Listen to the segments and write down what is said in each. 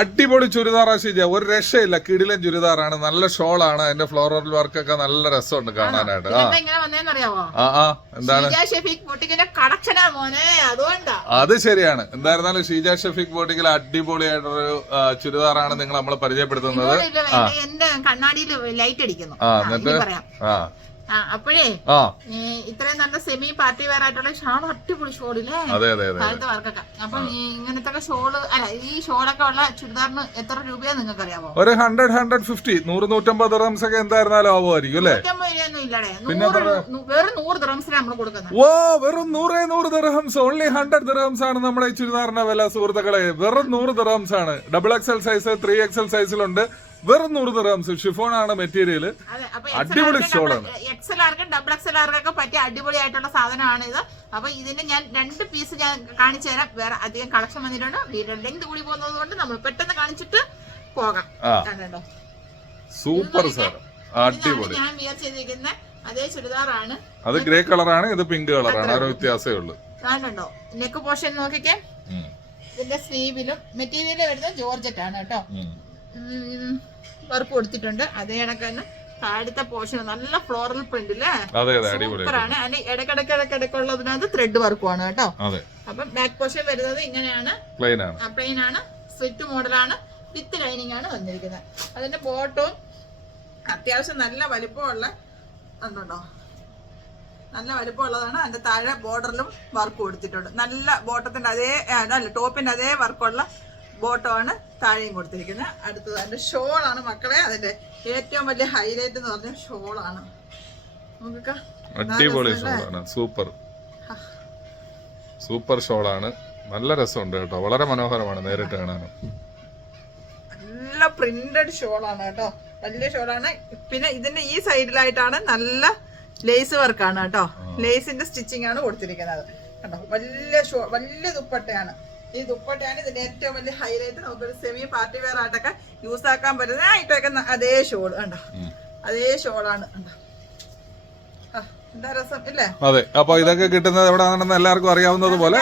അടിപൊളി ചുരിദാറാ ഷീജ, ഒരു രക്ഷയില്ല. കിടിലൻ ചുരിദാറാണ്, നല്ല ഷോളാണ്. അതിന്റെ ഫ്ലോറൽ വർക്ക് ഒക്കെ നല്ല രസമുണ്ട് കാണാനായിട്ട്. എന്താണ് അത് ശരിയാണ്. എന്തായിരുന്നാലും ഷീജ ഷെഫീഖ് ബോട്ടിക്കിൽ അടിപൊളിയായിട്ടൊരു ചുരിദാറാണ് നിങ്ങൾ നമ്മളെ പരിചയപ്പെടുത്തുന്നത്. കണ്ണാടിയിൽ ലൈറ്റ് അടിക്കുന്നു. അപ്പോഴേ ഇത്രയും നല്ല സെമി പാർട്ടി വെയർ ആയിട്ടുള്ള ഷാൾ, അടിപൊളി ഷോളില്ലേ കാലത്തെ വർക്കൊക്കെ. അപ്പൊ ഇങ്ങനത്തെ ഷോള് അല്ല, ഈ ഷോളൊക്കെ ഉള്ള ചുരിദാറിന് എത്ര രൂപയാ നിങ്ങൾക്ക് അറിയാമോ? ഒരു 100-150 100-150 ദിർഹംസ് ഒക്കെ എന്തായിരുന്നാലും ആവുമായിരിക്കും അല്ലേ? 150 ഇല്ലടേ, വെറും 100 ദിർഹംസിന് നമ്മൾ കൊടുക്കുന്നത്. ഓ, വെറും 100 ദിർഹംസ്, ഓൺലി 100 ദിർഹംസ് ആണ് നമ്മുടെ ഈ ചുരിദാറിന്റെ വില സുഹൃത്തുക്കളെ. വെറും 100 ദിർഹംസ് ആണ്. XXL size, 3XL സൈസിലുണ്ട്. വെറും 100 ദിർഹംസ്. ഷിഫോൺ ആണ് മെറ്റീരിയൽ. അടിപൊളി ഷോളാണ്. XLRക്കും XXLRക്കൊക്കെ പറ്റിയ അടിപൊളിയായിട്ടുള്ള സാധനമാണ് ഇത്. അപ്പൊ ഇതിന്റെ ഞാൻ 2 പീസ് ഞാൻ കാണിച്ചു തരാം. വേറെ അധികം കളക്ഷൻ വന്നിട്ടുണ്ട്. വീഡിയോ ലെങ്ത് കൂടി പോകുന്നത് കൊണ്ട് നമ്മൾ പെട്ടെന്ന് കാണിച്ചിട്ട് പോകാം. കണ്ടോ, സൂപ്പർ സാധനം, അടിപൊളി. ഞാൻ വിയർ ചെയ്തിരിക്കുന്ന അതേ ചുരിദാറാണ്. അത് ഗ്രേ കളറാണ്, ഇത് പിങ്ക് കളറാണ്. ഒരു വ്യത്യാസമേ ഉള്ളൂ. കണ്ടോ, നെക്ക് പോർഷൻ നോക്കിക്കേ. ഇതിന്റെ സ്ലീവിലും മെറ്റീരിയൽ വരുന്നത് ജോർജറ്റ് ആണ് കേട്ടോ. വർക്ക് കൊടുത്തിട്ടുണ്ട്. അതേ കണക്ക് തന്നെ താഴത്തെ പോർഷൻ നല്ല ഫ്ലോറൽ പ്രിന്റ് അല്ലേ, സൂപ്പറാണ്. അതിന് ഇടക്കിടക്കുള്ളതിനകത്ത് ത്രെഡ് വർക്കുമാണ് കേട്ടോ. അപ്പം ബാക്ക് പോർഷൻ വരുന്നത് ഇങ്ങനെയാണ്, പ്ലെയിൻ ആണ്. സ്ലിറ്റ് മോഡലാണ്, വിത്ത് ലൈനിങ് ആണ് വന്നിരിക്കുന്നത്. അതിന്റെ ബോട്ടവും അത്യാവശ്യം നല്ല വലിപ്പമുള്ള ഉണ്ടോ, നല്ല വലിപ്പമുള്ളതാണ്. അതിന്റെ താഴെ ബോർഡറിലും വർക്ക് കൊടുത്തിട്ടുണ്ട്. നല്ല ബോട്ടത്തിന്റെ അതേ അല്ല, ടോപ്പിന്റെ അതേ വർക്കുള്ള ബോട്ടമാണ് താഴെയും കൊടുത്തിരിക്കുന്നത്. അടുത്തത് അതിന്റെ ഷോളാണ് മക്കളെ. അതിന്റെ ഏറ്റവും വലിയ ഹൈലൈറ്റ് എന്ന് പറഞ്ഞ ഷോളാണ്. അടിപൊളി ഷോളാണ്, സൂപ്പർ സൂപ്പർ ഷോളാണ്. നല്ല രസമുണ്ട് കേട്ടോ, വളരെ മനോഹരമാണ് നേരിട്ട് കാണാനും. നല്ല പ്രിന്റഡ് ഷോളാണ് കേട്ടോ, വലിയ ഷോളാണ്. പിന്നെ ഇതിന്റെ ഈ സൈഡിലായിട്ടാണ് നല്ല ലേസ് വർക്കാണ് കേട്ടോ. ലേസിന്റെ സ്റ്റിച്ചിങ് ആണ് കൊടുത്തിരിക്കുന്നത് കേട്ടോ. വലിയ ദുപ്പട്ടയാണ്. ഈ ദുപ്പട്ടയാണ് ഇതിന്റെ ഏറ്റവും വലിയ ഹൈലൈറ്റ്. നമുക്കൊരു സെമി പാർട്ടി വെയർ ആയിട്ടൊക്കെ യൂസ് ആക്കാൻ പറ്റുന്ന ആയിട്ടൊക്കെ അതേ ഷോൾ കണ്ടോ, അതേ ഷോളാണ് കണ്ടോ. എന്താ രസം ഇല്ലേ? അതെ. അപ്പൊ ഇതൊക്കെ കിട്ടുന്നത് എവിടെയാണെന്ന് എല്ലാവർക്കും അറിയാവുന്നത് പോലെ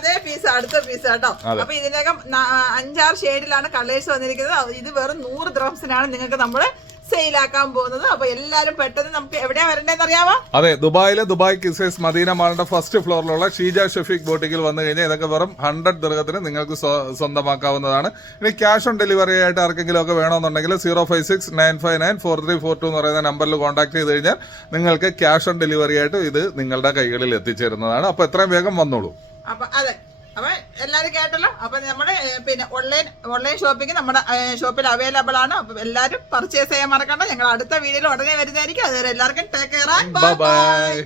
അതേ പീസ്, അടുത്ത പീസ് കേട്ടോ. അപ്പൊ ഇതിനകം 5-6 ഷെയ്ഡിലാണ് കളേഴ്സ് വന്നിരിക്കുന്നത്. ഇത് വെറും 100 ദിർഹംസിനാണ് നിങ്ങൾക്ക് നമ്മള് സെയിലാക്കാൻ പോകുന്നത്. അപ്പൊ എല്ലാരും പെട്ടെന്ന് നമുക്ക് എവിടെയാ വരേണ്ടതെന്ന് അറിയാമോ? അതെ, ദുബായിലെ ദുബായ് കിസൈസ് മദീന മാളിന്റെ ഫസ്റ്റ് ഫ്ലോറിലുള്ള ഷീജ ഷെഫീഖ് ബോട്ടിക്കിൽ വന്നു കഴിഞ്ഞാൽ ഇതൊക്കെ വെറും 100 ദിർഹത്തിന് നിങ്ങൾക്ക് സ്വന്തമാക്കാവുന്നതാണ്. ഇനി ക്യാഷ് ഓൺ ഡെലിവറി ആയിട്ട് ആർക്കെങ്കിലും ഒക്കെ വേണമെന്നുണ്ടെങ്കിൽ 056-959-4342 എന്ന് പറയുന്ന നമ്പറിൽ കോൺടാക്ട് ചെയ്ത് കഴിഞ്ഞാൽ നിങ്ങൾക്ക് ക്യാഷ് ഓൺ ഡെലിവറി ആയിട്ട് ഇത് നിങ്ങളുടെ കൈകളിൽ എത്തിച്ചേരുന്നതാണ്. അപ്പൊ എത്രയും വേഗം വന്നോളൂ. അപ്പൊ അതെ, അപ്പൊ എല്ലാരും കേട്ടല്ലോ. അപ്പൊ നമ്മുടെ പിന്നെ ഓൺലൈൻ ഷോപ്പിംഗ് നമ്മുടെ ഷോപ്പിൽ അവൈലബിൾ ആണ്. അപ്പൊ എല്ലാരും പർച്ചേസ് ചെയ്യാൻ മറക്കണ്ട. ഞങ്ങൾ അടുത്ത വീഡിയോയിൽ ഉടനെ വരുന്നതായിരിക്കും. അതുവരെ എല്ലാവർക്കും ടേക്ക് കെയർ, ബൈ ബൈ.